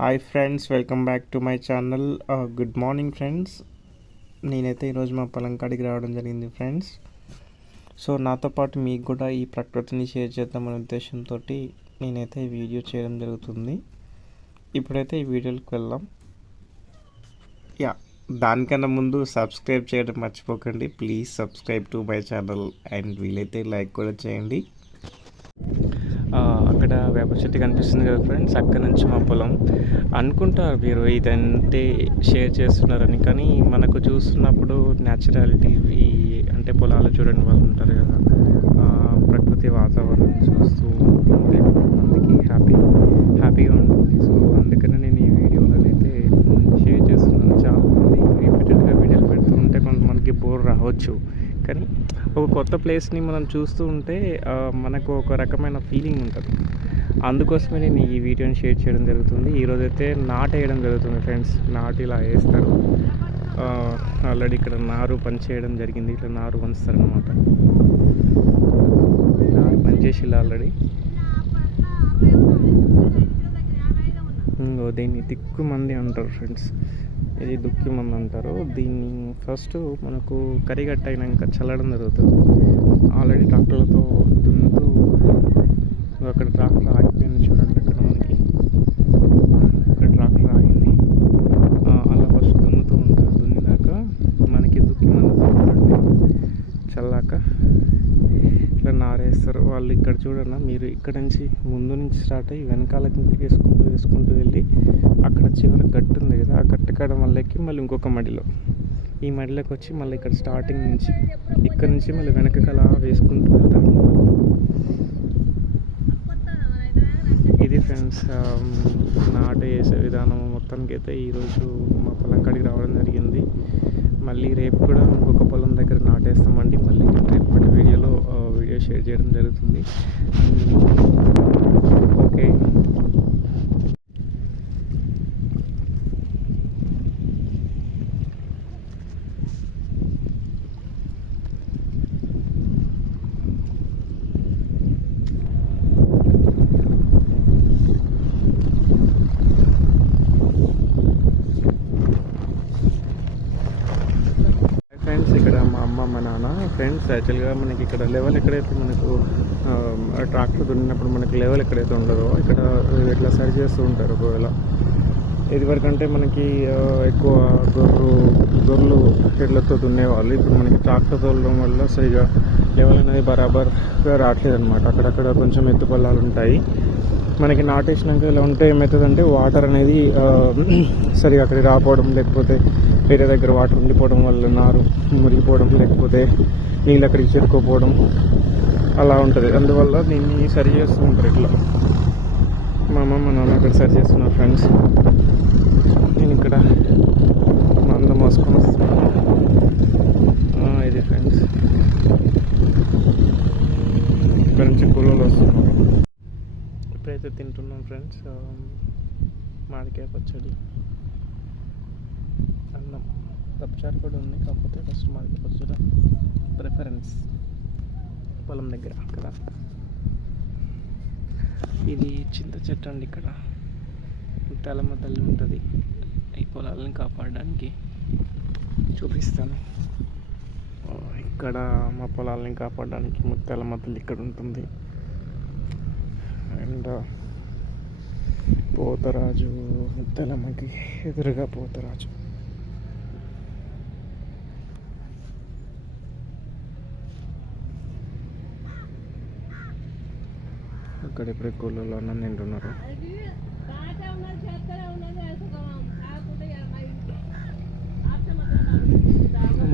Hi friends welcome back to my channel good morning friends నేనైతే ఈరోజు మా పొలంకాడికి రావడం జరిగింది ఫ్రెండ్స్ సో నాతో పాటు మీకు కూడా ఈ ప్రకృతిని షేర్ చేద్దామనే ఉద్దేశంతో నేనైతే ఈ వీడియో చేయడం జరుగుతుంది. ఇప్పుడైతే ఈ వీడియోకి వెళ్దాం. యా దానికన్నా ముందు సబ్స్క్రైబ్ చేయడం మర్చిపోకండి. Please subscribe to my channel and వీలైతే లైక్ కూడా చేయండి. అక్కడ వేప చెట్టు కనిపిస్తుంది కదా ఫ్రెండ్స్ అక్కడ నుంచి మా పొలం. అనుకుంటారు మీరు ఇదంతే షేర్ చేస్తున్నారని కానీ మనకు చూస్తున్నప్పుడు న్యాచురాలిటీ ఈ అంటే పొలాలు చూడని వాళ్ళు ఉంటారు కదా. ప్రకృతి వాతావరణం చూస్తూ మందికి హ్యాపీ హ్యాపీగా ఉంటుంది. సో అందుకనే నేను ఈ వీడియోలో అయితే షేర్ చేస్తున్నాను. చాలా మంది రిపీటెడ్గా వీడియోలు పెడుతూ ఉంటే కొంతమందికి బోర్ రావచ్చు. కానీ ఒక కొత్త ప్లేస్ని మనం చూస్తూ ఉంటే మనకు ఒక రకమైన ఫీలింగ్ ఉంటుంది. అందుకోసమే నేను ఈ వీడియోని షేర్ చేయడం జరుగుతుంది. ఈరోజు అయితే నాటు వేయడం జరుగుతుంది ఫ్రెండ్స్. నాటు ఇలా వేస్తారు. ఆల్రెడీ ఇక్కడ నారు పని చేయడం జరిగింది. ఇట్లా నారు పంచుతారు అనమాట నారు పనిచేసి ఆల్రెడీ. ఇంకో దీన్ని దిక్కు మంది అంటారు ఫ్రెండ్స్. ఇది దుక్కి మంది అంటారు. దీన్ని ఫస్ట్ మనకు కరిగట్ట అయినాక చల్లడం జరుగుతుంది. ఆల్రెడీ ట్రాక్టర్లతో దున్నుతూ అక్కడ ట్రాక్టర్ ఆగిపోయింది చూడండి అక్కడ మనకి అక్కడ ట్రాక్టర్ ఆగింది ఆ, అలా ఫస్ట్ దున్నుతూ ఉంటారు దున్నినాక మనకి దుక్కి మంది చూడండి చల్లాక ఇట్లా నారేస్తారు వాళ్ళు ఇక్కడ చూడండి మీరు ఇక్కడ నుంచి ముందు నుంచి స్టార్ట్ అయ్యి వెనకాలకి వేసుకుంటూ వేసుకుంటూ వెళ్ళి అక్కడ చివర గట్టు ఉంది కదా ఆ గట్టు కాడ మళ్ళీ ఎక్కి మళ్ళీ ఇంకొక మడిలో. ఈ మడిలోకి వచ్చి మళ్ళీ ఇక్కడ స్టార్టింగ్ నుంచి ఇక్కడ నుంచి మళ్ళీ వెనకకి అలా వేసుకుంటూ వెళ్తారు ఇది ఫ్రెండ్స్ నాటు వేసే విధానం. మొత్తానికి అయితే ఈరోజు మా పొలం కాడికి రావడం జరిగింది. మళ్ళీ రేపు కూడా ఇంకొక పొలం దగ్గర నాటేస్తామండి మళ్ళీ నేను రేపటి వీడియోలో ఆ, వీడియో షేర్ చేయడం జరుగుతుంది ఓకే ఫ్రెండ్స్ ఇక్కడ మా అమ్మ మా నాన్న ఫ్రెండ్స్ యాక్చువల్గా మనకి ఇక్కడ లెవెల్ ఎక్కడైతే మనకు ట్రాక్టర్ దున్నినప్పుడు మనకి లెవెల్ ఎక్కడైతే ఉండదో ఇక్కడ ఇట్లా సరి చేస్తూ ఉంటారు ఒకవేళ. ఇదివరకు అంటే మనకి ఎక్కువ గొర్రు గొర్రెలు ఎడ్లతో దున్నేవాళ్ళు. ఇప్పుడు మనకి ట్రాక్టర్ తోలడం వల్ల సరిగా లెవెల్ అనేది బరాబర్గా రావట్లేదు అనమాట అక్కడక్కడ కొంచెం ఎత్తుపల్లాలు ఉంటాయి. మనకి నాటేసినాక ఇలా ఉంటే ఏమవుతుందంటే వాటర్ అనేది సరిగా అక్కడికి రాకపోవడం లేకపోతే వేరే దగ్గర వాటర్ ఉండిపోవడం వల్ల నారు మురిగిపోవడం లేకపోతే నీళ్ళు అక్కడికి చేరుకోపోవడం అలా ఉంటుంది. అందువల్ల దీన్ని సరి చేస్తూ ఉంటారు ఇట్లా. మా అమ్మ మా నాన్న అక్కడ సరి చేస్తున్నారు ఫ్రెండ్స్ నేను ఇక్కడ మంద మోసుకొని వస్తున్నాను ఆ, ఇది ఫ్రెండ్స్ ఇక్కడ నుంచి కూలీలు వస్తున్నారు అయితే తింటున్నాం ఫ్రెండ్స్ um, మామిడికాయ పచ్చడి. అన్నం. పప్పుచారు కూడా ఉంది కాకపోతే ఫస్ట్ మామిడికాయ పచ్చడి ప్రిఫరెన్స్ పొలం దగ్గర కదా. ఇది చింత చెట్టు అండి ఇక్కడ. తలమ తల్లి ఉంటుంది. ఈ పొలాలను కాపాడడానికి చూపిస్తాను. ఇక్కడ మా పొలాలని కాపాడడానికి ముత్యాలమ్మ మద్దలు ఇక్కడ ఉంటుంది. అండ్ పోతరాజు తెలమకి ఎదురుగా పోతరాజు. అక్కడ ఇప్పుడే కూలలో అన్న నిండున్నారు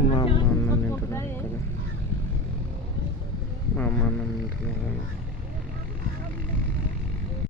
మా అమ్మ అన్న నిండు మా అమ్మ అన్న నిండు